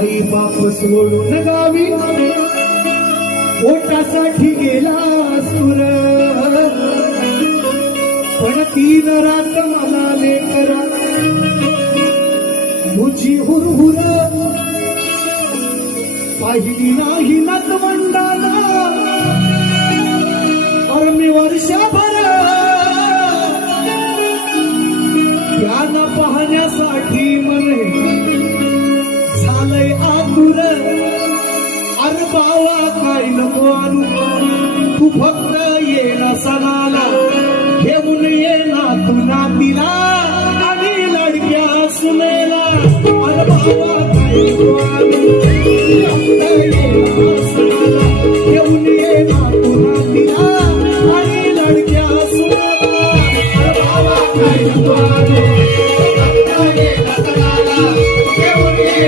आई बाप सोडून गावी पोटासाठी गेला सुर. पण तीन रात म्हणाले करा. तुझी हुरहुर. पाहिली नाही नातवंडाला और मी वर्षभर. ज्ञान पाहण्यासाठी झालंय आतुर. अरे बावा काय नको आणू. तू फक्त ये ना सणाला. घेऊन ये ना तू नातीला. आणि लडक्या सुनेला. अरे बावा काय नको ये आणि लडक्या